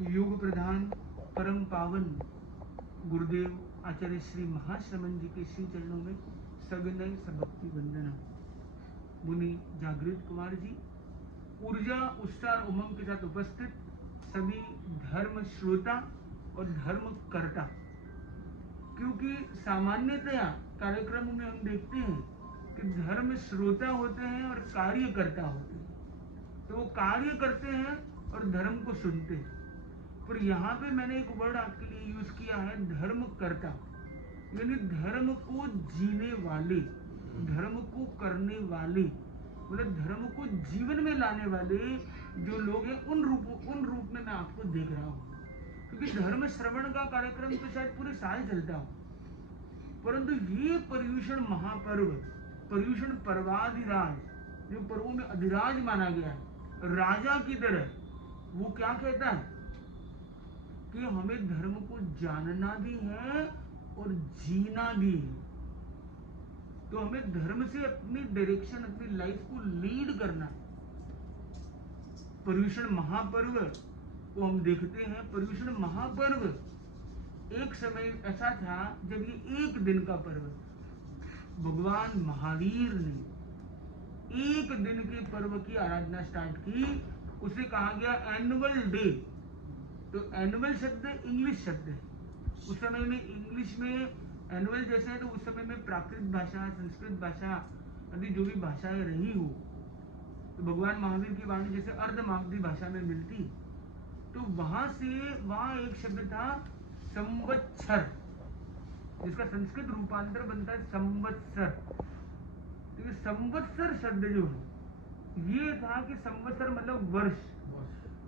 योग प्रधान परम पावन गुरुदेव आचार्य श्री महाश्रमण जी के श्री चरणों में सविनय सबक्ति वंदना। मुनि जागृत कुमार जी, ऊर्जा उत्साह उमंग के साथ उपस्थित सभी धर्म श्रोता और धर्म कर्ता, क्योंकि सामान्यतया कार्यक्रमों में हम देखते हैं कि धर्म श्रोता होते हैं और कार्यकर्ता होते हैं, तो वो कार्य करते हैं और धर्म को सुनते हैं। पर यहाँ पे मैंने एक वर्ड आपके लिए यूज किया है, धर्मकर्ता, यानी धर्म को जीने वाले, धर्म को करने वाले, मतलब धर्म को जीवन में लाने वाले जो लोग हैं, उन रूप में मैं आपको देख रहा हूँ। क्योंकि धर्म श्रवण का कार्यक्रम तो शायद पूरे साल चलता हो, परंतु ये पर्यूषण महापर्व, पर्यूषण पर्वाधिराज, जो पर्वों में अधिराज माना गया है राजा की तरह, वो क्या कहता है कि हमें धर्म को जानना भी है और जीना भी है। तो हमें धर्म से अपनी डायरेक्शन, अपनी लाइफ को लीड करना है। पर्यूषण महापर्व को हम देखते हैं। पर्यूषण महापर्व एक समय ऐसा था जब ये एक दिन का पर्व, भगवान महावीर ने एक दिन के पर्व की आराधना स्टार्ट की। उसे कहा गया एनुअल डे। तो एनुअल शब्द इंग्लिश शब्द है। उस समय में इंग्लिश में एनुअल जैसे है, तो उस समय में प्राकृत भाषा, संस्कृत भाषा आदि जो भी भाषाएं रही हो, तो भगवान महावीर की वाणी जैसे अर्धमागधी भाषा में मिलती, तो वहां एक शब्द था संवत्सर, जिसका संस्कृत रूपांतर बनता है संवत्सर। तो ये संवत्सर शब्द जो है, ये था कि संवत्सर मतलब वर्ष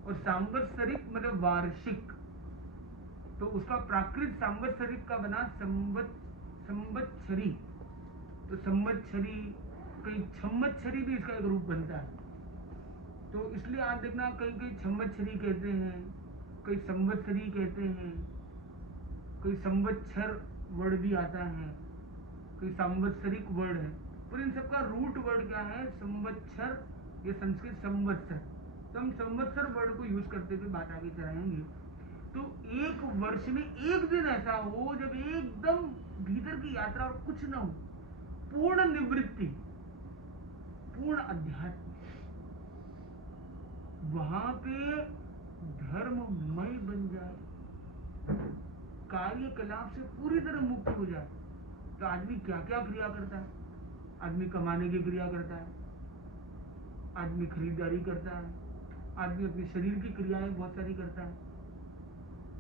और सांवत्सरिक मतलब वार्षिक। तो उसका प्राकृत सांवत्सरिक का बना संवत्सरी। तो संवत्सरी, कई छम्मत्सरी भी इसका एक रूप बनता है। तो इसलिए आप देखना, कई कई छम्मत्सरी कहते हैं, कई संवत्सरी कहते हैं, कोई संवत्सर वर्ड भी आता है, कोई सांवत्सरिक वर्ड है। पर इन सबका रूट वर्ड क्या है? संवत्सर या संस्कृत संवत्सर। तो हम संवत्सर वर्ड को यूज करते हुए बात आगे चलाएंगे। तो एक वर्ष में एक दिन ऐसा हो जब एकदम भीतर की यात्रा और कुछ ना हो, पूर्ण निवृत्ति, पूर्ण अध्यात्म, वहां पे धर्ममय बन जाए, कार्यकलाप से पूरी तरह मुक्त हो जाए। तो आदमी क्या क्या क्रिया करता है? आदमी कमाने की क्रिया करता है, आदमी खरीदारी करता है, आदमी अपने शरीर की क्रियाएं बहुत सारी करता है,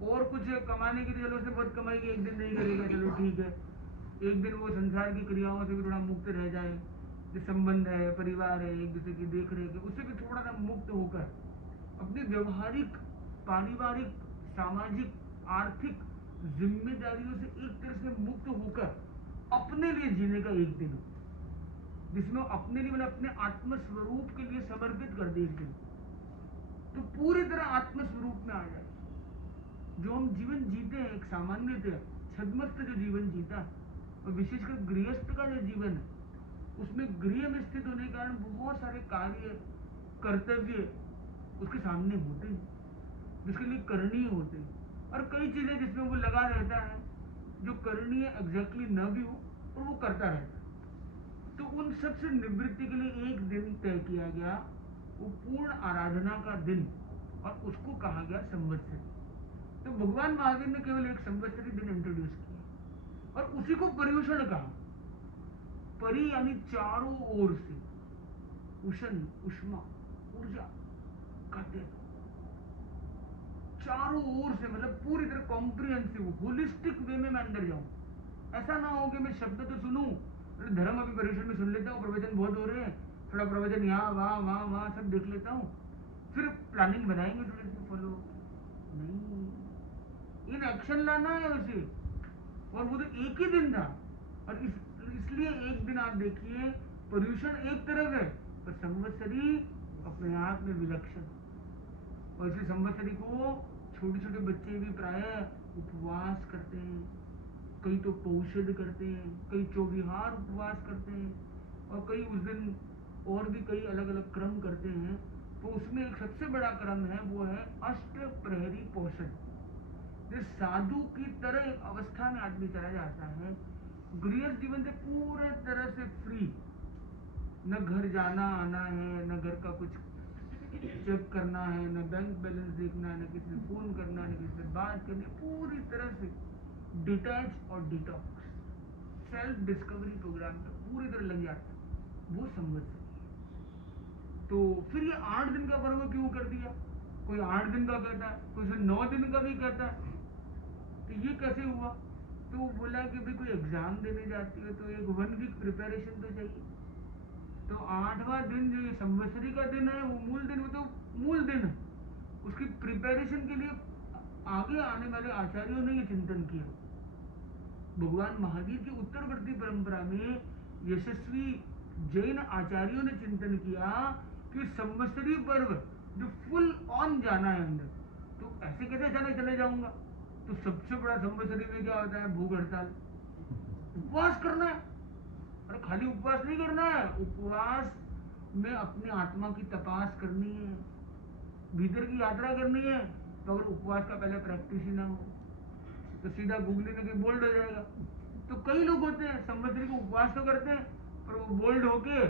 और कुछ कमाने की, चलो उसने बहुत कमाई की, एक दिन नहीं करेगा, चलो ठीक है, एक दिन वो संसार की क्रियाओं से भी थोड़ा मुक्त रह जाए, जो संबंध है, परिवार है, एक दूसरे की देख रेख है, उससे भी थोड़ा सा मुक्त होकर अपनी व्यवहारिक, पारिवारिक, सामाजिक, आर्थिक जिम्मेदारियों से एक तरह से मुक्त होकर अपने लिए जीने का एक दिन, जिसमें अपने लिए, मतलब अपने आत्म स्वरूप के लिए समर्पित कर दे एक दिन, तो पूरी तरह आत्म स्वरूप में आ जाए। जो हम जीवन जीते हैं, एक सामान्यतः छद्मस्त जो जीवन जीता, और विशेषकर गृहस्थ का जो जीवन है, उसमें गृह में स्थित होने के कारण बहुत सारे कार्य, कर्तव्य उसके सामने होते हैं, जिसके लिए करणीय होते हैं, और कई चीजें जिसमें वो लगा रहता है, जो करणीय एग्जैक्टली न भी हो, और वो करता रहता है। तो उन सब से निवृत्ति के लिए एक दिन तय किया गया, वो पूर्ण आराधना का दिन, और उसको कहा गया संवत्सरी। तो भगवान महावीर ने केवल एक संवत्सरी दिन इंट्रोड्यूस किया, और उसी को पर्यूषण कहा। परि यानी चारों ओर से, उष्ण, उष्मा, ऊर्जा कहते हैं, चारों ओर से, मतलब पूरी तरह कॉम्प्रिहेंसिव, होलिस्टिक वे में मैं अंदर जाऊं। ऐसा ना हो कि मैं शब्द तो सुनूं, धर्म अभी पर्यूषण में सुन लेता हूँ, प्रवचन बहुत हो रहे हैं, थोड़ा प्रवचन यहाँ वहाँ सब देख लेता हूँ, फिर प्लानिंग बनाएंगे थोड़ी सी फॉलो, नहीं, इन एक्शन लाना है उसे। और वो तो एक ही दिन था, और इसलिए एक दिन आप देखिए, पर्यूषण एक तरफ है, पर संवत्सरी अपने आप में विलक्षण। और इसलिए संवत्सरी को छोटे छोटे बच्चे भी प्राय उपवास करते हैं, कई तो पौषध करते हैं, कई चौविहार उपवास करते हैं, और कई उस दिन और भी कई अलग अलग क्रम करते हैं, तो उसमें एक सबसे बड़ा क्रम है, वो है अष्ट प्रहरी पोषण। जिस साधु की तरह एक अवस्था में आदमी चला जाता है, गृहस्थ जीवन से पूरे तरह से फ्री, न घर जाना आना है, न घर का कुछ चेक करना है, न बैंक बैलेंस देखना है, न किसी से फोन करना है, न किसी से बात करनी, पूरी तरह से डिटैच और डिटॉक्स सेल्फ डिस्कवरी प्रोग्राम में पूरी तरह लग जाता है, वो संवत्सरी। तो फिर ये 8 दिन का पर्व क्यों कर दिया? कोई 8 दिन का कहता है, कोई 9 दिन का भी कहता है, तो ये कैसे हुआ? तो वो बोला कि भाई कोई एग्जाम देने जाती है तो एक 1 वीक प्रिपरेशन तो चाहिए। तो 8वां दिन जो ये संवत्सरी का दिन है, वो मूल दिन, वो तो मूल दिन है, उसकी प्रिपरेशन के लिए आगे आने वाले आचार्यों ने ये चिंतन किया। भगवान महावीर की उत्तरवर्ती परंपरा में यशस्वी जैन आचार्यों ने चिंतन किया कि संवत्सरी पर्व जो फुल ऑन जाना है अंदर, तो ऐसे कैसे अचानक चले जाऊंगा? तो सबसे बड़ा संवत्सरी में क्या होता है? भूख हड़ताल, उपवास करना है। अरे खाली उपवास नहीं करना है, उपवास में अपनी आत्मा की तपास करनी है, भीतर की यात्रा करनी है। तो अगर उपवास का पहले प्रैक्टिस ही ना हो तो सीधा गूगली में कहीं बोल्ड हो जाएगा। तो कई लोग होते हैं संवत्सरी को उपवास तो करते हैं, पर वो बोल्ड होके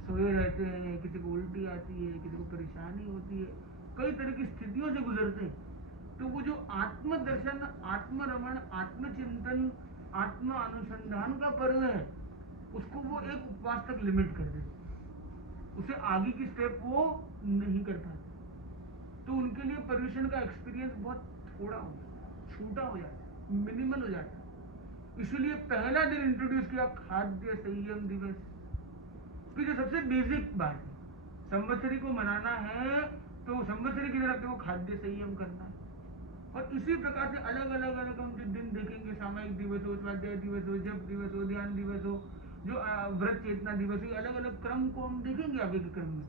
सोए रहते हैं, किसी को उल्टी आती है, किसी को परेशानी होती है, कई तरह की स्थितियों से गुजरते हैं। तो वो जो आत्मदर्शन, आत्मरमण, आत्मचिंतन, आत्म अनुसंधान का पर्व है, उसको वो एक उपवास तक लिमिट कर देते, उसे आगे की स्टेप वो नहीं कर पाते। तो उनके लिए पर्यूषण का एक्सपीरियंस बहुत थोड़ा हो जाता है, छोटा हो जाता है, मिनिमल हो जाता है। इसलिए पहला दिन इंट्रोड्यूस किया खाद्य संयम दिवस, कि जो सबसे बेसिक बात है, संवत्सरी को मनाना है तो संवत्सरी की तरफ वो खाद्य संयम करना है। और इसी प्रकार से अलग अलग हम जो दिन देखेंगे, सामायिक दिवस हो, स्वाध्याय दिवस हो, जप दिवस हो, ध्यान दिवस हो, जो व्रत चेतना दिवस हो, अलग अलग क्रम को हम देखेंगे आगे के क्रम में।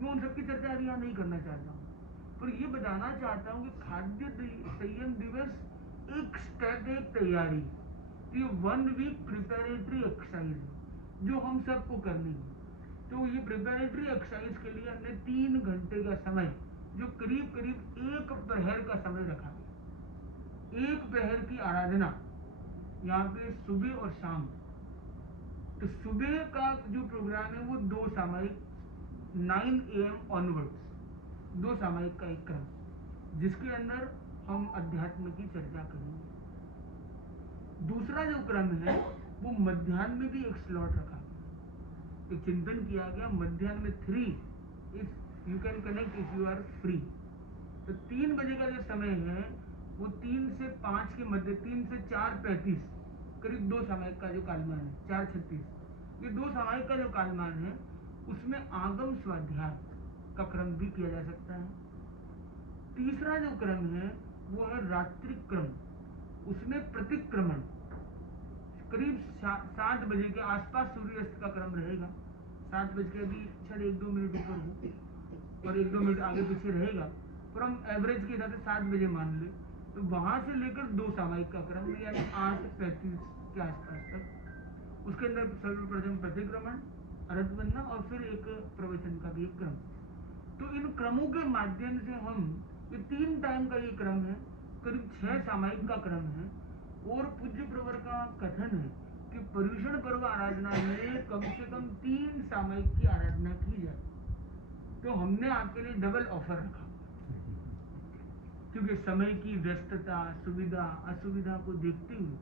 मैं उन सबकी चर्चा अभी यहाँ नहीं करना चाहता हूँ, पर ये बताना चाहता हूँ कि खाद्य संयम दिवस एक स्टेप, एक तैयारी, ये 1 वीक प्रिपेरेटरी एक्सरसाइज जो हम सबको करनी है। तो ये प्रिपेरेटरी एक्सरसाइज के लिए हमने 3 घंटे का समय, जो करीब करीब 1 प्रहर का समय रखा है। 1 प्रहर की आराधना यहाँ पे सुबह और शाम। तो सुबह का जो प्रोग्राम है वो 2 सामायिक 9 AM ऑनवर्ड्स, 2 सामायिक का एक क्रम, जिसके अंदर हम अध्यात्म की चर्चा करेंगे। दूसरा जो क्रम है वो मध्याह्न में भी एक स्लॉट रखा गया, एक चिंतन किया गया मध्याह्न में 3 if you can connect, if you are free. तो 3 बजे का जो समय है वो 3 से 5 के मध्य, 3 से 4:35, करीब 2 सामायिक का जो कालमान है, 4:36, ये 2 सामायिक का जो कालमान है उसमें आगम स्वाध्याय का क्रम भी किया जा सकता है। तीसरा जो क्रम है वो है रात्रि क्रम, उसमें प्रतिक्रमण, करीब 7 बजे के आसपास सूर्यास्त का क्रम रहेगा। 7 बज के अभी शायद 1-2 मिनट ऊपर हो और 1-2 मिनट आगे पीछे रहेगा, पर हम एवरेज के हिसाब से 7 बजे मान ले। तो वहां से लेकर 2 सामायिक का क्रम, यानी 8:35 के आसपास तक, उसके अंदर सर्वप्रथम प्रतिक्रमण, अर्थ बनना और फिर एक प्रवचन का भी एक क्रम। तो इन क्रमों के माध्यम से हम, ये 3 टाइम का ये क्रम है, करीब 6 सामायिक का क्रम है। और पूज्य प्रवर का कथन है कि पर्यूषण पर्व आराधना में कम से कम 3 सामायिक की आराधना की जाए। तो हमने आपके लिए डबल ऑफर रखा, क्योंकि समय की व्यस्तता, सुविधा असुविधा को देखते हुए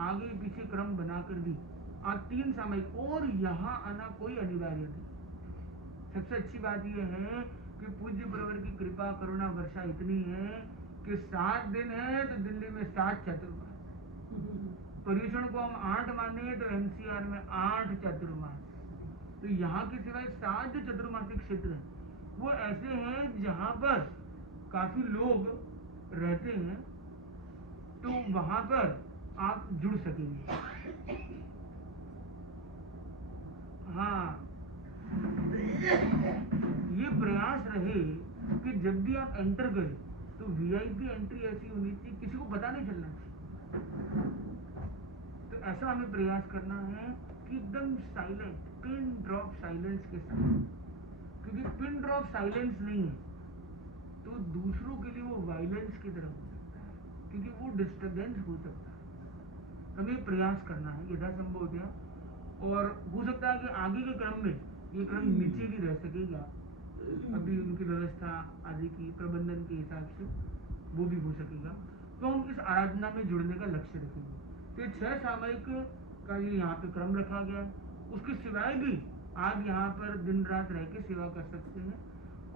आगे पीछे क्रम बनाकर भी आप 3 सामायिक, और यहाँ आना कोई अनिवार्य नहीं। सबसे अच्छी बात यह है कि पूज्य प्रवर की कृपा करुणा वर्षा इतनी है कि 7 दिन है तो दिल्ली में 7 चतुर्मास, पर्यूषण को हम 8 माने तो एनसीआर में 8 चतुर्मास। तो यहाँ के सिवाय 7 जो चतुर्मासिक क्षेत्र हैं वो ऐसे हैं जहाँ पर काफी लोग रहते हैं, तो वहां पर आप जुड़ सकेंगे। हाँ, ये प्रयास रहे कि जब भी आप एंटर करें तो वीआईपी एंट्री ऐसी होनी चाहिए, किसी को पता नहीं चलना चाहिए। तो ऐसा हमें प्रयास करना है कि एकदम साइलेंट, पिन ड्रॉप साइलेंस के साथ क्योंकि पिन ड्रॉप साइलेंस नहीं है, तो दूसरों के लिए वो वायलेंस की तरफ हो सकता है, क्योंकि वो डिस्टर्बेंस हो सकता है। हमें प्रयास करना है यथासंभव क्या, और हो सकता है कि आगे के क्रम में ये क्रम नीचे भी रह सकेगा, अभी उनकी व्यवस्था आदि की प्रबंधन के हिसाब से वो भी हो सकेगा। तो हम इस आराधना में जुड़ने का लक्ष्य रखेंगे। तो 6 सामयिक का ये यहाँ पे क्रम रखा गया है। उसके सिवाय भी आप यहाँ पर दिन रात रह के सेवा कर सकते हैं,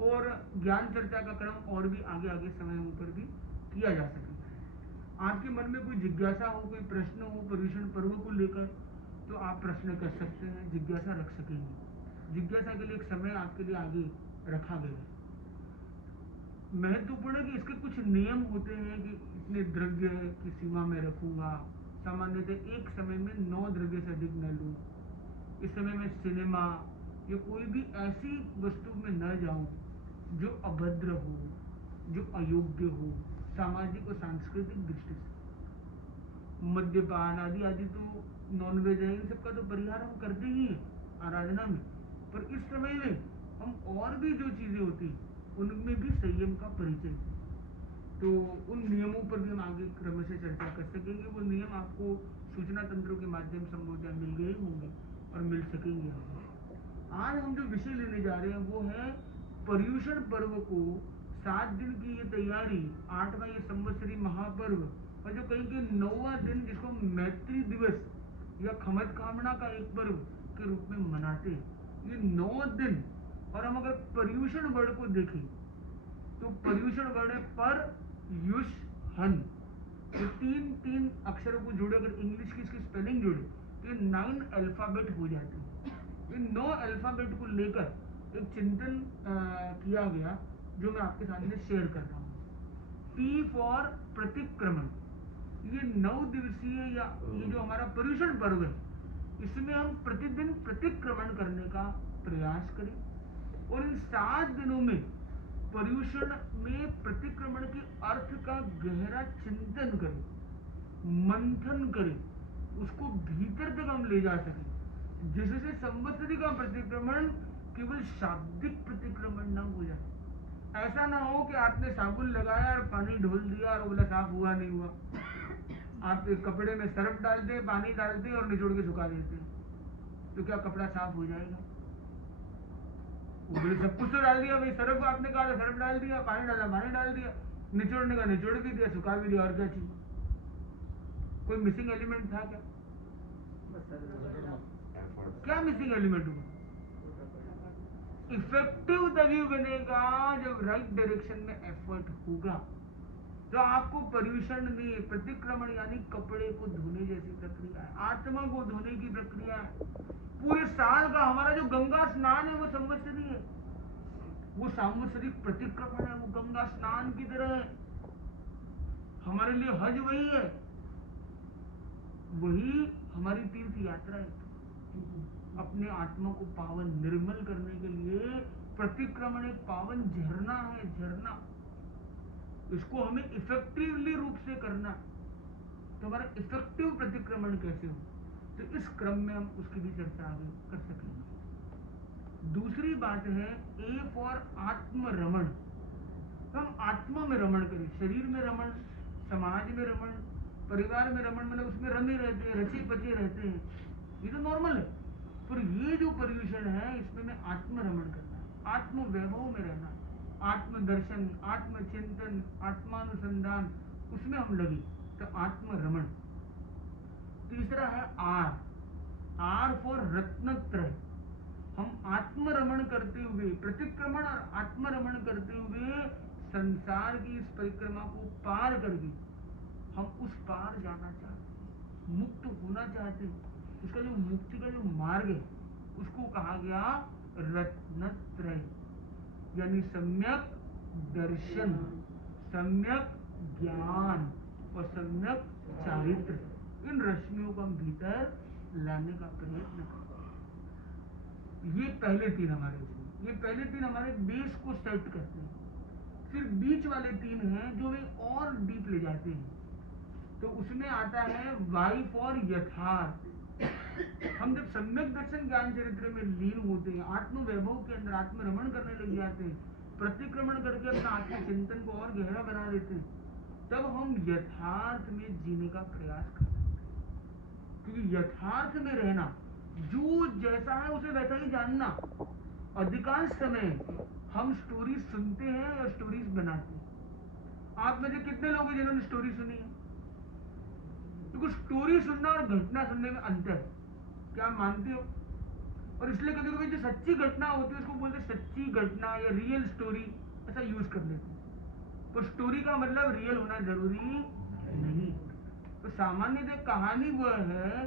और ज्ञान चर्चा का क्रम और भी आगे आगे समयों पर भी किया जा सकेगा। आपके मन में कोई जिज्ञासा हो, कोई प्रश्न हो पर्युषण पर्व को लेकर, तो आप प्रश्न कर सकते हैं, जिज्ञासा रख सकेंगे। जिज्ञासा के लिए एक समय आपके लिए आगे रखा गया है। महत्वपूर्ण है कि इसके कुछ नियम होते हैं कि इतने द्रव्य की सीमा में रखूंगा, सामान्यतः एक समय में 9 द्रव्य से अधिक न लूं, इस समय में सिनेमा या कोई भी ऐसी वस्तु में न जाऊं जो अभद्र हो, जो अयोग्य हो सामाजिक और सांस्कृतिक दृष्टि से। मद्यपान आदि आदि तो नॉनवेज है, इन सबका तो परिहार हम करते ही हैं आराधना में, पर इस समय में हम और भी जो चीजें होती हैं उनमें भी संयम का परिचय है। तो उन नियमों पर भी हम आगे क्रम से चर्चा कर सकेंगे। वो नियम आपको सूचना तंत्रों के माध्यम से संभवतः मिल गए होंगे और मिल सकेंगे। आज हम जो विषय लेने जा रहे हैं वो है पर्युषण पर्व को 7 दिन की ये तैयारी, 8वां ये संवत्सरी महापर्व, और जो कहीं के 9वां दिन जिसको मैत्री दिवस या खमत कामना का एक पर्व के रूप में मनाते हैं, ये 9 दिन। और हम अगर पर्युषण वर्ड को देखें तो पर्युषण वर्ड है पर युष हन, तो 3 अक्षरों को जोड़े, अगर इंग्लिश की इसकी स्पेलिंग जोड़े तो ये 9 अल्फाबेट हो जाते हैं। इन 9 अल्फाबेट को लेकर एक चिंतन किया गया जो मैं आपके सामने शेयर कर रहा हूँ। P फॉर प्रतिक्रमण। ये 9 दिवसीय या ये जो हमारा पर्युषण पर्व है, इसमें हम प्रतिदिन प्रतिक्रमण करने का प्रयास करें, और इन 7 दिनों में पर्युषण में प्रतिक्रमण के अर्थ का गहरा चिंतन करें, मंथन करें, उसको भीतर तक हम ले जा सकें, जिससे संवत्सरी का प्रतिक्रमण केवल शाब्दिक प्रतिक्रमण न हो जाए। ऐसा ना हो कि आपने साबुन लगाया और पानी ढोल दिया और बोला साफ हुआ नहीं हुआ। आप एक कपड़े में सर्फ डालते हैं, पानी डालते हैं और निचोड़ के सुखा देते हैं, तो क्या कपड़ा साफ हो जाएगा? बोले सब कुछ तो डाल दिया भाई, सर्फ आपने कहा था सर्फ डाल दिया, पानी डाला पानी डाल दिया, निचोड़ने का निचोड़ भी दिया, सुखा भी दिया, और क्या चाहिए? कोई मिसिंग एलिमेंट था क्या? क्या मिसिंग एलिमेंट हुआ? इफेक्टिव तभी बनेगा जब राइट डायरेक्शन में एफर्ट होगा। तो आपको पर्युषण में प्रतिक्रमण यानी कपड़े को धोने जैसी प्रक्रिया है, आत्मा को धोने की प्रक्रिया है। पूरे साल का हमारा जो गंगा स्नान है वो संवत्सरी है, वो सांवत्सरिक प्रतिक्रमण है, वो गंगा स्नान की तरह है। हमारे लिए हज वही है, वही हमारी तीर्थ यात्रा है। अपने आत्मा को पावन निर्मल करने के लिए प्रतिक्रमण एक पावन झरना है, झरना। इसको हमें इफेक्टिवली रूप से करना। तो हमारा इफेक्टिव प्रतिक्रमण कैसे हो, तो इस क्रम में हम उसकी भी चर्चा आगे कर सकेंगे। दूसरी बात है ए फॉर आत्मरमण। तो हम आत्मा में रमण करें, शरीर में रमण, समाज में रमण, परिवार में रमण, मतलब उसमें रमे रहते हैं, रचे पचे रहते हैं, ये तो नॉर्मल है। पर ये जो पर्युषण है इसमें मैं आत्मरमण करना है, आत्म वैभव में रहना, आत्मदर्शन, आत्मचिंतन, आत्मानुसंधान, उसमें हम लगे, तो आत्मरमण। तीसरा है आर फॉर रत्नत्रय। हम आत्मरमण करते हुए, प्रतिक्रमण और आत्मरमण करते हुए संसार की इस परिक्रमा को पार करके हम उस पार जाना चाहते हैं, मुक्त होना चाहते हैं। इसका जो मुक्ति का जो मार्ग है उसको कहा गया रत्नत्रय, यानी सम्यक दर्शन, सम्यक ज्ञान और सम्यक चारित्र। इन रश्मियों को हम भीतर लाने का प्रयत्न करें। ये पहले 3 हमारे हुए, ये पहले 3 हमारे बेस को सेट करते हैं। फिर बीच वाले 3 हैं जो वे और डीप ले जाते हैं। तो उसमें आता है वाई फॉर यथार्थ, हम जब सम्यक दर्शन ज्ञान चरित्र में लीन होते हैं, आत्म वैभव के अंदर आत्मरमण करने लग जाते हैं, प्रतिक्रमण करके अपना आत्म चिंतन को और गहरा बना देते हैं, तब हम यथार्थ में जीने का प्रयास कर सकते हैं। क्योंकि यथार्थ में रहना, जो जैसा है उसे वैसा ही जानना। अधिकांश समय हम स्टोरी सुनते हैं और स्टोरीज बनाते हैं। आप में से कितने लोग हैं जिन्होंने स्टोरी सुनी है? क्योंकि स्टोरी सुनना और घटना सुनने में अंतर है, क्या आप मानते हो? और इसलिए कभी कभी जो सच्ची घटना होती है उसको बोलते हैं सच्ची घटना या रियल स्टोरी, ऐसा यूज कर लेते हैं। तो स्टोरी का मतलब रियल होना जरूरी नहीं। तो सामान्यतः कहानी वह है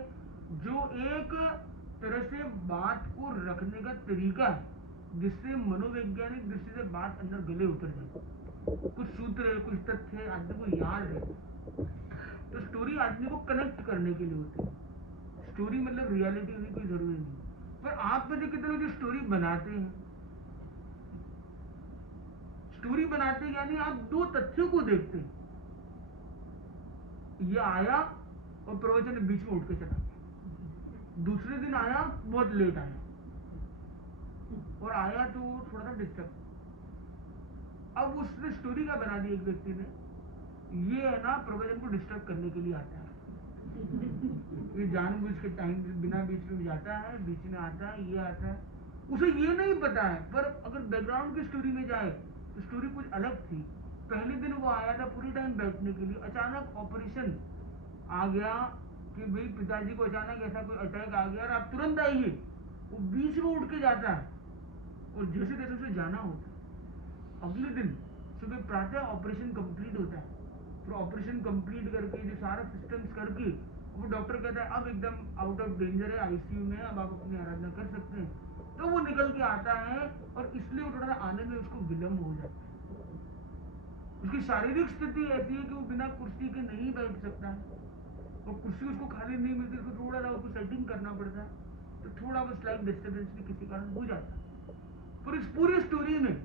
जो एक तरह से बात को रखने का तरीका है, जिससे मनोवैज्ञानिक दृष्टि से बात अंदर गले उतर जाए। कुछ सूत्र है, कुछ तथ्य है, आदमी को याद है। तो स्टोरी आदमी को कनेक्ट करने के लिए होती है। स्टोरी मतलब रियलिटी होनी कोई जरूरी नहीं। पर आप में से कितने लोग जो स्टोरी बनाते हैं, स्टोरी बनाते हैं यानी आप दो तथ्यों को देखते हैं, ये आया और प्रवचन बीच में उठ के चला गया, दूसरे दिन आया बहुत लेट आया, और आया तो थोड़ा सा डिस्टर्ब। अब उसने स्टोरी का बना दी एक व्यक्ति ने, ये है ना प्रवचन को डिस्टर्ब करने के लिए आता है, ये जानबूझ के टाइम बिना बीच में जाता है, बीच में आता है, ये आता है, उसे ये नहीं पता है। पर अगर बैकग्राउंड की स्टोरी में जाए तो स्टोरी कुछ अलग थी। पहले दिन वो आया था पूरी टाइम बैठने के लिए, अचानक ऑपरेशन आ गया कि भाई पिताजी को अचानक ऐसा कोई अटैक आ गया और आप तुरंत आइए, वो बीच में उठ के जाता है और जैसे तैसे उसे जाना होता है। अगले दिन सुबह प्रातः ऑपरेशन कंप्लीट होता है, फिर ऑपरेशन कंप्लीट करके जो सारा सिस्टम्स करके वो डॉक्टर कहता है अब एकदम आउट ऑफ डेंजर है, आईसीयू में, अब आप अपनी आराधना कर सकते हैं। तो वो निकल के आता है और इसलिए वो थोड़ा आने में उसको विलंब हो जाता है। उसकी शारीरिक स्थिति ऐसी है कि वो बिना कुर्सी के नहीं बैठ सकता है, और कुर्सी उसको खाली नहीं मिलती, उसको थोड़ा सा उसको सेटिंग करना पड़ता है, तो थोड़ा बहुत स्लाइट डिस्टर्बेंस भी किसी कारण हो जाता है। पर इस पूरी स्टोरी में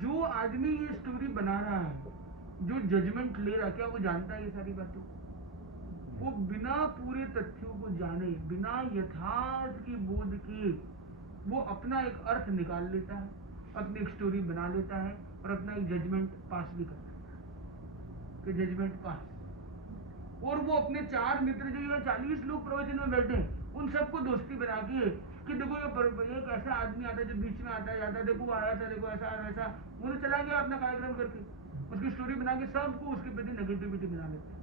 जो आदमी ये स्टोरी बना रहा है, जो जजमेंट ले रहा है, क्या वो जानता है ये सारी बातें? वो बिना पूरे तथ्यों को जाने, बिना यथार्थ के बोध के वो अपना एक अर्थ निकाल लेता है, अपनी एक स्टोरी बना लेता है और अपना एक जजमेंट पास भी कर लेता है कि जजमेंट पास। और वो अपने 4 मित्र जो ये 40 लोग प्रवचन में बैठे हैं, उन सबको दोस्ती बना के कि देखो ये एक ऐसा आदमी आता है जो बीच में आता जाता है, देखो वो आया था, देखो ऐसा वैसा, वो चला गया अपना कार्यक्रम करके, उसकी स्टोरी बना के सबको उसके प्रति नेगेटिविटी बना लेते हैं।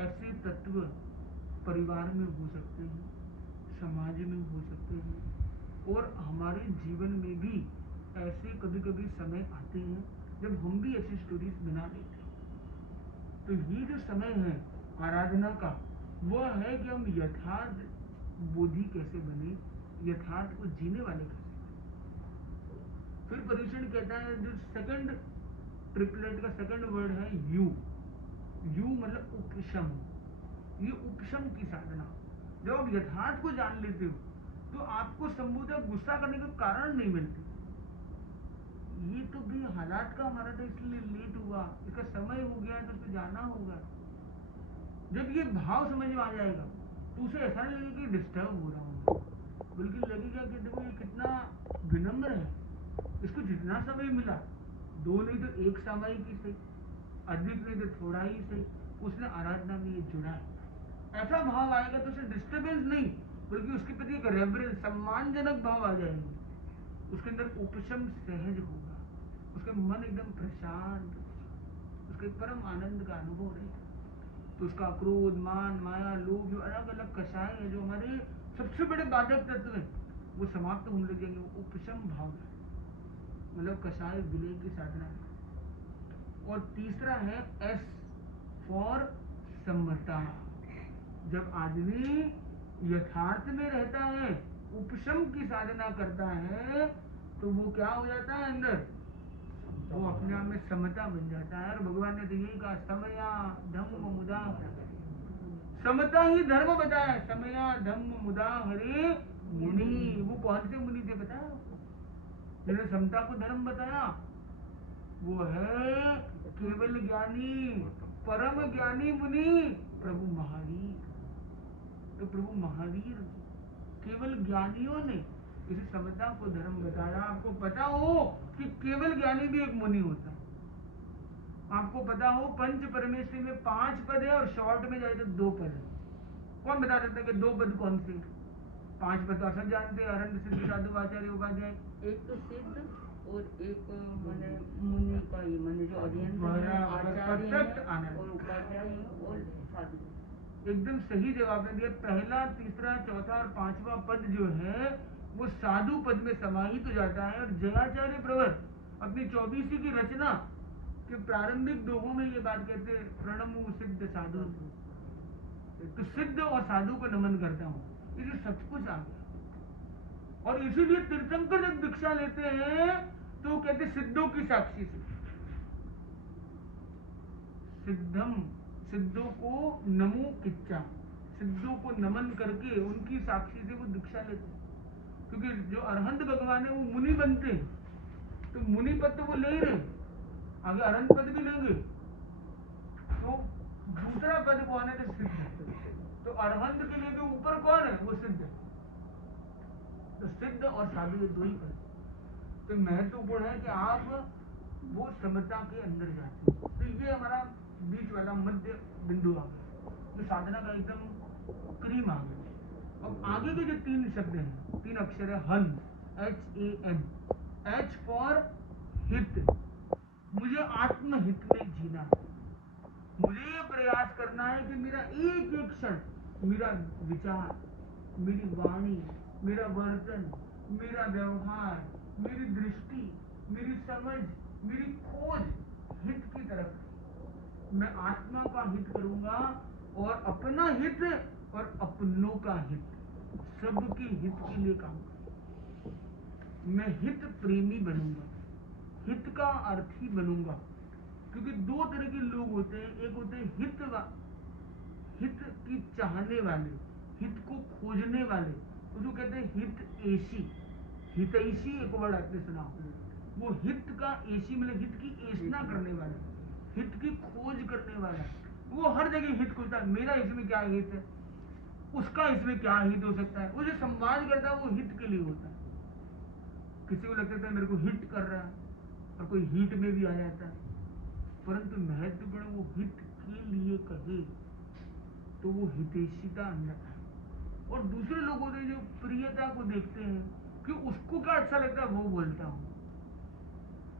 ऐसे तत्व परिवार में हो सकते हैं, समाज में हो सकते हैं, और हमारे जीवन में भी ऐसे कभी कभी समय आते हैं जब हम भी ऐसी स्टोरीज बना लेते हैं। तो ये जो समय है आराधना का, वह है कि हम यथार्थ बोधि कैसे बने, यथार्थ को जीने वाले कैसे बने। फिर परीक्षण कहता है, जो सेकंड ट्रिपलेट का सेकंड वर्ड है यू। यू मतलब उपशम, ये उपशम की साधना। जब आप यथार्थ को जान लेते हो तो आपको संभवतः गुस्सा करने का कारण नहीं मिलते। ये तो भी हालात का हमारा था इसलिए लेट हुआ, इसका समय हो गया तो उसको जाना होगा। जब ये भाव समझ में आ जाएगा तो उसे ऐसा नहीं लगेगा कि डिस्टर्ब हो रहा हूँ, बल्कि लगेगा कि देखो ये कितना विनम्र है, इसको जितना समय मिला, 2 नहीं तो 1 सामायिक ही सही, अधिक नहीं तो थोड़ा ही सही, उसने आराधना में ये जुड़ा है। ऐसा भाव आएगा तो उसे डिस्टर्बेंस नहीं, बल्कि उसके प्रति एक रेवरेंस, सम्मानजनक भाव आ जाएंगे। उसके अंदर उपशम सहज होगा, उसका मन एकदम प्रशांत, उसके परम आनंद का अनुभव रहेगा। तो उसका क्रोध, मान, माया, लोभ, जो अलग अलग कषाय है, जो हमारे सबसे बड़े बाधक तत्व हैं, वो समाप्त होने लग जाएंगे। वो उपशम भाव है, मतलब कषाय विलय की साधना है। और तीसरा है एस फॉर समता। जब आदमी यथार्थ में रहता है, उपशम की साधना करता है, तो वो क्या हो जाता है अंदर, वो अपने आप में समता बन जाता है। और भगवान ने तो यही कहा, समया धम्म मुदा, समता ही धर्म बताया, समया धम्म मुदा हरे मुनि। वो कौन से मुनि थे बताया जिन्हें समता को धर्म बताया? वो है केवल ज्ञानी, परम ज्ञानी मुनि, प्रभु महावीर। तो प्रभु महावीर केवल ज्ञानियों ने इस समता को धर्म बताया। आपको पता हो कि केवल ज्ञानी भी एक मुनि होता है। आपको पता हो पंच परमेश्वरी में 5 पद है और शॉर्ट में जाए तो 2 पद है। कौन बता सकता है कि 2 पद कौन से? 5 पद तो सब जानते हैं, अरण्य सिद्ध साधु आचार्य उपाध्याय। एक तो सिद्ध और एक माने मुनि का ही माने जो अभियंता और उपाध्याय और साधु। एकदम सही जवाब ने दिया। पहला, तीसरा, चौथा और 5वां पद जो है वो साधु पद में समाहित हो जाता है। और जयाचार्य प्रवर अपनी 24वीं की रचना के प्रारंभिक दोहों में ये बात कहते हैं, प्रणमु सिद्ध साधु। तो सिद्ध और साधु को नमन करता हूँ, इसे सब कुछ आ गया। और इसीलिए तीर्थंकर जब दीक्षा लेते हैं तो कहते सिद्धों की साक्षी से। सिद्धम, सिद्धों को नमो किच्चा, सिद्धों को नमन करके उनकी साक्षी से वो दीक्षा लेते हैं। क्योंकि जो अरहंत भगवान है वो मुनि बनते हैं, तो मुनि पद तो वो ले ही रहे, आगे अरहंत पद भी लेंगे। तो दूसरा पद कौन है? तो सिद्ध। तो अरहंत के लिए भी ऊपर कौन है? वो सिद्ध। तो सिद्ध और साधु ये 2 ही पद। तो महत्वपूर्ण है कि आप वो समता के अंदर जाते हैं। तो ये हमारा बीच वाला मध्य बिंदु आ गया, जो साधना का एकदम क्रीम आ गया। अब आगे के जो 3 शब्द हैं, 3 अक्षर है, हन, HAN। H फॉर हित। मुझे आत्महित में जीना है। मुझे ये प्रयास करना है कि मेरा एक एक क्षण, मेरा विचार, मेरी वाणी, मेरा वर्तन, मेरा व्यवहार, मेरी दृष्टि, मेरी समझ, मेरी खोज हित की तरफ। मैं आत्मा का हित करूंगा और अपना हित और अपनों का हित, सबके हित के लिए काम करूंगा। मैं हित प्रेमी बनूंगा, हित का अर्थी बनूंगा। क्योंकि 2 तरह के लोग होते हैं, एक होते हैं हित की चाहने वाले, हित को खोजने वाले, उसको कहते हैं हितैषी। हितैषी एक वर्ड आपने सुना, वो हित का ऐसी मतलब हित की ऐसना करने वाला, हित की खोज करने वाला। वो हर जगह हित खोजता है, मेरा इसमें क्या हित है, उसका इसमें क्या हित हो सकता है। वो जो संवाद करता है वो हित के लिए होता है। किसी को लगता है मेरे को हिट कर रहा है, और कोई हिट में भी आ जाता है। परंतु महत्वपूर्ण वो हित के लिए कहे तो वो हितैषिता अंदर है। और दूसरे लोग होते हैं जो प्रियता को देखते हैं कि उसको क्या अच्छा लगता है वो बोलता हूँ।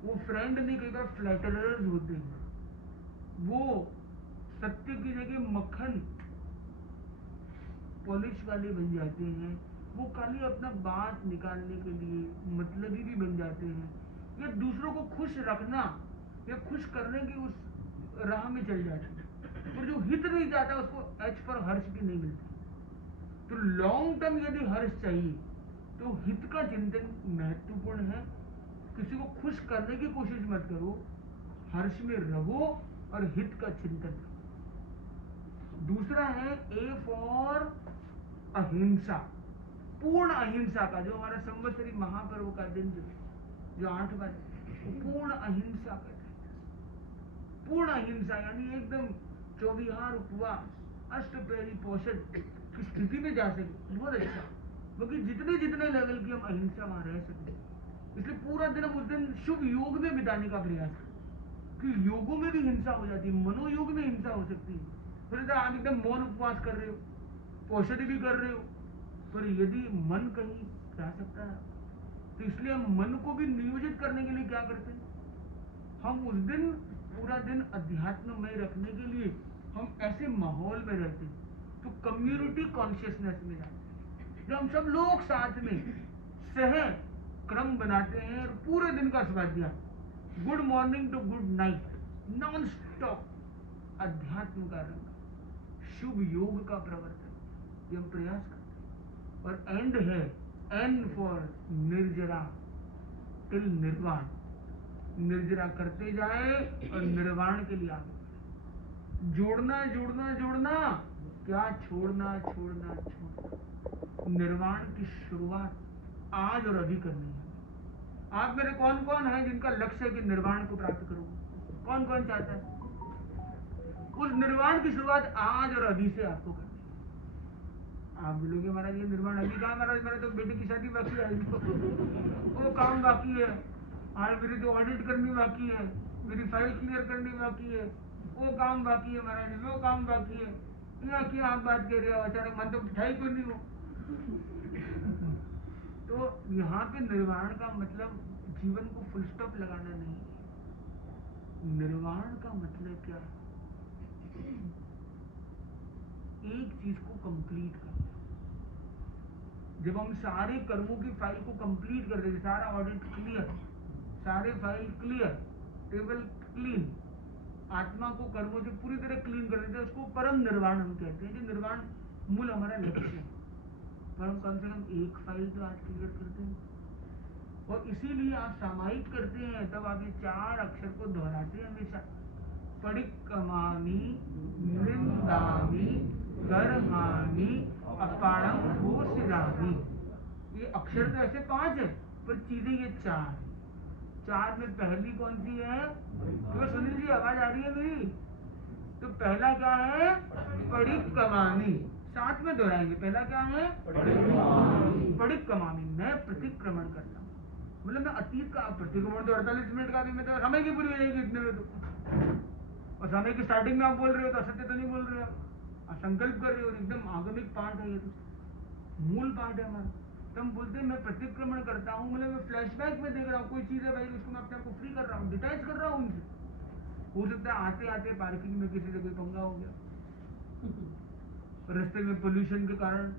वो फ्रेंड नहीं, कई बार फ्लैटरर्स होते हैं। वो सत्य की जगह मक्खन पॉलिश वाले बन जाते हैं। वो खाली अपना बात निकालने के लिए मतलबी भी बन जाते हैं, या दूसरों को खुश रखना या खुश करने की उस राह में चल जाते हैं। और जो हित नहीं चाहता उसको एच फॉर हर्ष भी नहीं मिलती। तो लॉन्ग टर्म यदि हर्ष चाहिए तो हित का चिंतन महत्वपूर्ण है। किसी को खुश करने की कोशिश मत करो, हर्ष में रहो और हित का चिंतन करो। दूसरा है ए फॉर अहिंसा, पूर्ण अहिंसा का, जो हमारा संवत्सरी महापर्व का दिन जो 8 बजे पूर्ण अहिंसा का, पूर्ण अहिंसा यानी एकदम 24 उपवास, अष्टपहरी पोषण की स्थिति में जा सके, बहुत अच्छा। क्योंकि जितने जितने लेवल की हम अहिंसा वहां रह सकते, इसलिए पूरा दिन हम उस दिन शुभ योग में बिताने का प्रयास करें। कि योगों में भी हिंसा हो जाती है, मनोयोग में हिंसा हो सकती है। फिर आप एकदम मौन उपवास कर रहे हो, पोषण भी कर रहे हो, पर यदि मन कहीं जा सकता है, तो इसलिए हम मन को भी नियोजित करने के लिए क्या करते हैं, हम उस दिन पूरा दिन अध्यात्ममय रखने के लिए हम ऐसे माहौल में रहते हैं। तो कम्युनिटी कॉन्शियसनेस में जाते हैं, जो हम सब लोग साथ में सह क्रम बनाते हैं और पूरे दिन का स्वाध्याय, good morning to good night, non stop अध्यात्म का रंग, शुभ योग का प्रवर्तन, ये हम प्रयास करते हैं। और एंड है एन फॉर निर्जरा टिल निर्वाण, निर्जरा करते जाए और निर्वाण के लिए आगे बढ़े। जोड़ना जोड़ना जोड़ना, क्या छोड़ना छोड़ना छोड़ना। निर्वाण की शुरुआत आज और अभी करनी है। आप मेरे कौन कौन है जिनका लक्ष्य है कि निर्वाण को प्राप्त करूं? कौन कौन चाहता है? उस निर्वाण की शुरुआत आज और अभी से आपको करनी है। आप बोलोगे महाराज ये निर्वाण अभी कहाँ महाराज, मेरा तो बेटे की शादी बाकी है, वो काम बाकी है, और मेरी तो ऑडिट करनी बाकी है, मेरी फाइल क्लियर करनी बाकी है, वो काम बाकी है महाराज, वो काम बाकी है। यहाँ क्यों आप बात कर रहे हो, अचानक मन तो बिठाई क्यों नहीं हो। तो यहाँ पे निर्वाण का मतलब जीवन को फुल स्टॉप लगाना नहीं है। निर्वाण का मतलब क्या है, एक चीज को कंप्लीट करना। जब हम सारे कर्मों की फाइल को कंप्लीट कर देते, सारा ऑडिट क्लियर, सारे फाइल क्लियर, टेबल क्लीन, आत्मा को कर्मों से पूरी तरह क्लीन कर देते हैं, उसको परम निर्वाण हम कहते हैं। जो निर्वाण मूल हमारा लक्ष्य है, पर हम कम से कम एक फाइल तो आज क्लियर करते हैं। और इसीलिए आप सामायिक करते हैं, तब आप ये 4 अक्षर को दोहराते हैं हमेशा, पडिक्कमामि निंदामि गर्हामि अपाणं घोषयामि। ये अक्षर तो ऐसे 5 है, पर चीजें ये 4 है। 4 में पहली कौन सी है, तो सुनील जी आवाज आ रही है मेरी? तो पहला क्या है, पडिक्कमामि, साथ में दोहराएंगे। पहला क्या है, पडिक्कमामि, मैं प्रतिक्रमण करता हूँ, मतलब मैं अतीत का। प्रतिक्रमण तो 48 मिनट का भी, मैं तो समय की पूरी हो जाएगी इतने में तो। और समय की स्टार्टिंग में आप बोल रहे हो तो असत्य तो नहीं बोल रहे हो, आप संकल्प कर रहे हो, एकदम आगमिक पार्ट है, ये तो मूल पार्ट है हमारा। तो हम बोलते हैं मैं प्रतिक्रमण करता हूँ, मतलब मैं फ्लैशबैक में देख रहा हूँ कोई चीज है भाई, उसको मैं अपने आप को फ्री कर रहा हूँ, डिटैच कर रहा हूँ उनसे। हो सकता है आते आते पार्किंग में किसी से कोई पंगा हो गया, रास्ते में पोल्यूशन के कारण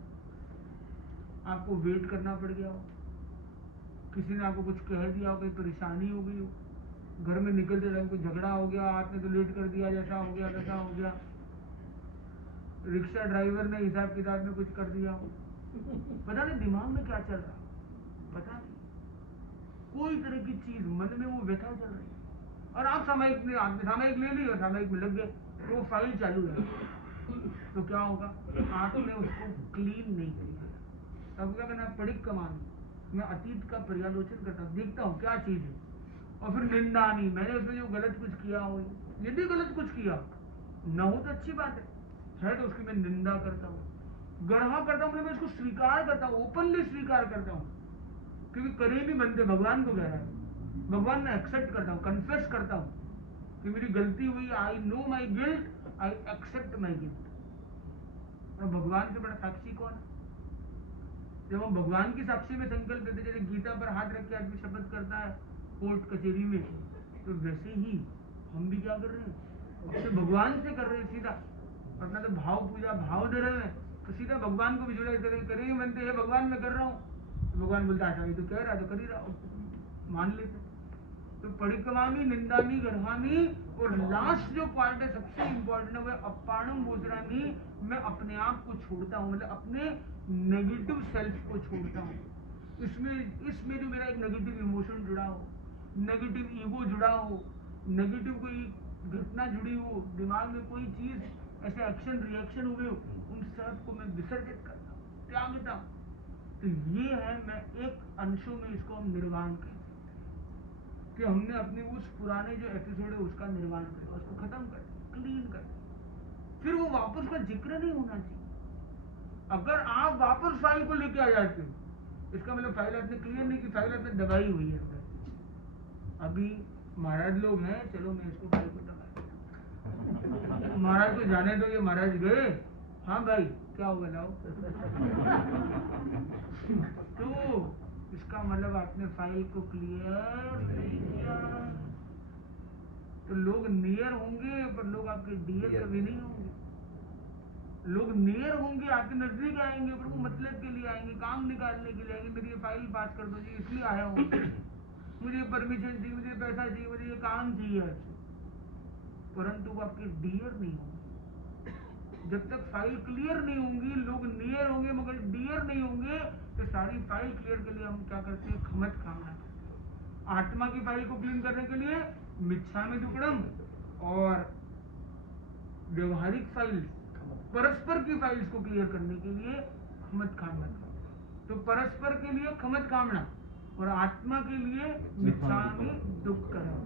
आपको वेट करना पड़ गया हो, किसी ने आपको कुछ कह दिया हो, कोई परेशानी हो गई हो, घर में निकलते टाइम कोई झगड़ा हो गया, आपने तो लेट कर दिया, जैसा हो गया वैसा हो गया, रिक्शा ड्राइवर ने हिसाब किताब में कुछ कर दिया हो, पता नहीं दिमाग में क्या चल रहा, पता नहीं कोई तरह की चीज मन में वो व्यथा चल रही है, और आप सामयिक ले ली और सामयिक में लग गए, तो वो फाइल चालू है। तो क्या होगा, आपने उसको क्लीन नहीं किया। तब क्या करना, पडिक्कमामि, मैं अतीत का पर्यालोचन करता हूँ, देखता हूँ क्या चीज है, और फिर निंदानी, मैंने उसमें जो गलत कुछ किया हो, यदि गलत कुछ किया न हो तो अच्छी बात है तो उसकी मैं निंदा करता हूँ, गर्हा करता हूँ, मैं उसको स्वीकार करता हूँ, ओपनली स्वीकार करता हूँ, क्योंकि करे भी बनते भगवान को कह रहा है, भगवान मैं एक्सेप्ट करता हूँ, कन्फेस करता हूँ कि मेरी गलती हुई, I know my guilt, I accept my guilt. और भगवान से बड़ा साक्षी कौन है? जब हम भगवान की साक्षी में संकल्प देते, जैसे गीता पर हाथ रख के आदमी शपथ करता है कोर्ट कचहरी में, तो वैसे ही हम भी क्या कर रहे हैं, अपने भगवान से कर रहे हैं सीधा, अपना तो भाव पूजा भाव दे रहे हैं, तो सीधा भगवान को विजुअलाइज करेंगे बनते हैं, भगवान मैं कर रहा हूँ, तो भगवान बोलता है अच्छा तो कह रहा तो कर ही रहा हूँ, मान लेते। तो पडिक्कमामि निंदामि गर्हामि, और लास्ट जो पॉइंट है सबसे इंपॉर्टेंट है, वह अपाणं घोषयामि, मैं अपने आप को छोड़ता हूँ, मतलब अपने नेगेटिव सेल्फ को छोड़ता हूँ। इसमें जो मेरा एक नेगेटिव इमोशन जुड़ा हो, नेगेटिव ईगो जुड़ा हो, नेगेटिव कोई घटना जुड़ी हो, दिमाग में कोई चीज ऐसे एक्शन रिएक्शन हुए हो, उन सब को मैं विसर्जित करता हूँ, त्यागता हूँ। तो ये है, मैं एक अंशों में इसको हम निर्वाण कहते हैं, कि हमने अपने उस पुराने जो एपिसोड है उसका निर्माण कर, उसको खत्म कर, क्लीन कर, फिर वो वापस का जिक्र नहीं होना चाहिए। अगर आप वापस फाइल को लेके आ जाते हो, इसका मतलब फाइल आपने क्लियर नहीं की, फाइल आपने दबाई हुई है अंदर। अभी महाराज लोग हैं, चलो मैं इसको फाइल को दबा, महाराज को जाने दो, ये महाराज गए, हाँ भाई क्या हुआ लाओ। तो इसका मतलब आपने फाइल को क्लियर नहीं किया, तो लोग नियर होंगे पर लोग आपके डियर कभी नहीं होंगे। लोग नियर होंगे, आपके नजदीक आएंगे, पर वो मतलब के लिए आएंगे, काम निकालने के लिए आएंगे, मेरी ये फाइल पास कर दो जी, इसलिए आया हूँ, मुझे परमिशन चाहिए, मुझे पैसा चाहिए, मुझे ये काम चाहिए, परंतु वो आपके डियर नहीं होंगे। जब तक फाइल क्लियर नहीं होंगी, लोग नियर होंगे मगर डियर नहीं होंगे, तो सारी फाइल क्लियर के लिए हम क्या करते हैं, खमत कामना करते हैं। आत्मा की फाइल को क्लीन करने के लिए मिच्छामि दुक्कडम, और व्यवहारिक फाइल, परस्पर की फाइल्स को क्लियर करने के लिए खमत कामना। तो परस्पर के लिए खमत कामना और आत्मा के लिए मिच्छामि दुक्कडम।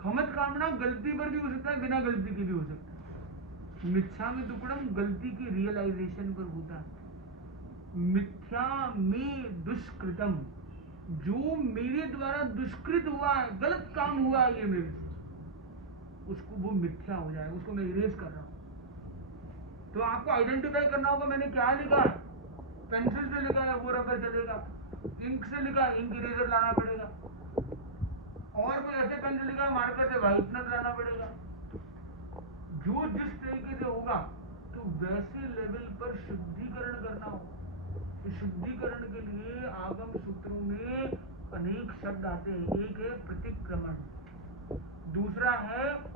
खमत कामना गलती पर भी हो सकता है, बिना गलती के भी हो सकता है, मिथ्या में दुक्कड़म गलती की रियलाइजेशन पर होता है। मिथ्या में दुष्कृतम, जो मेरे द्वारा दुष्कृत हुआ है, गलत काम हुआ है ये मेरे से, उसको वो मिथ्या हो जाएगा, उसको मैं इरेज कर रहा हूं। तो आपको आइडेंटिफाई करना होगा मैंने क्या लिखा है। पेंसिल से लिखा है वो रबर चलेगा, इंक से लिखा है इंक इरेजर लाना पड़ेगा, और कोई ऐसे पेन से लिखा है मार्कर से व्हाइटनर लाना पड़ेगा। जो जिस तरीके से होगा तो वैसे लेवल पर शुद्धिकरण करना होगा। तो शुद्धिकरण के लिए आगम सूत्रों में अनेक शब्द आते हैं। एक है प्रतिक्रमण, दूसरा है